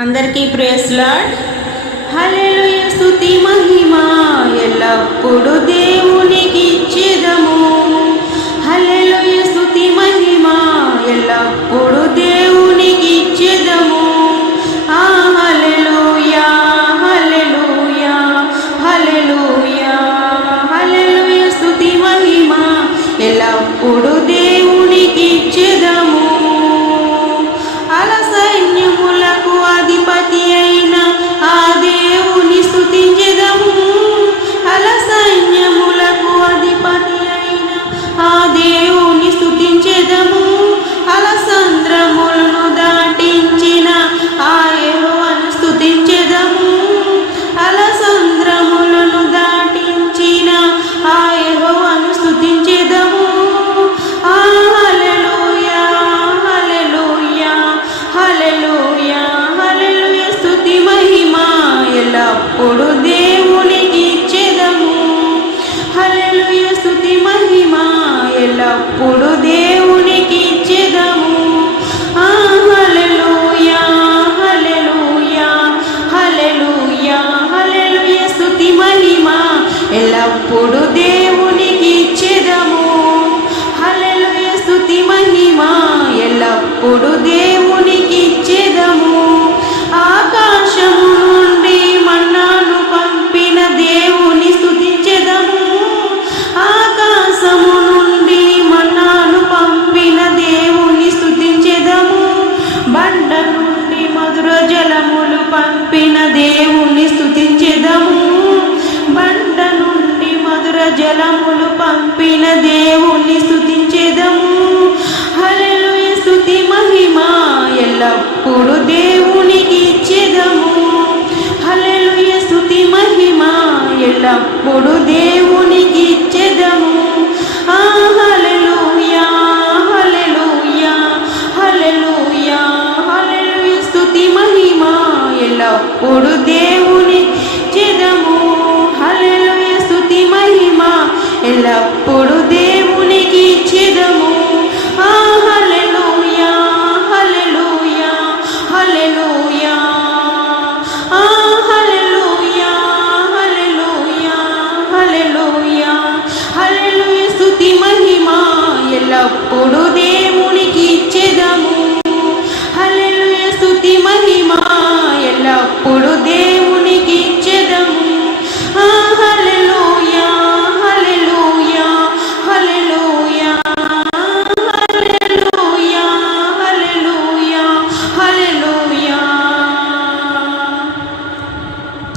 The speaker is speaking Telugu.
అందరికీ ప్రేస్ లాడ్. హల్లెలూయ స్తుతి మహిమ. ఎల్లప్పుడు దేవునికి ఇచ్చేదము హల్లెలూయ స్తుతి మహిమ. ఎల్లప్పుడు దేవునికి ఇచ్చేదము ఆ హల్లెలూయా హల్లెలూయా హల్లెలూయా. హల్లెలూయ స్తుతి మహిమ. ఎల్లప్పుడు దేవునికి ఇచ్చేదము దేవుని స్తుతించెదము. బండ నుండి మధుర జలములు పంపిన దేవుని ఎల్లప్పుడు దేవుని చెదము హల్లెలూయ స్తుతి మహిమ. ఎల్లప్పుడు దేవునికి చెదము ఆ హల్లెలూయ హల్లెలూయ హల్లెలూయ. ఆ హల్లెలూయ హల్లెలూయ హల్లెలూయ. హల్లెలూయ స్తుతి మహిమ. ఎల్లప్పుడు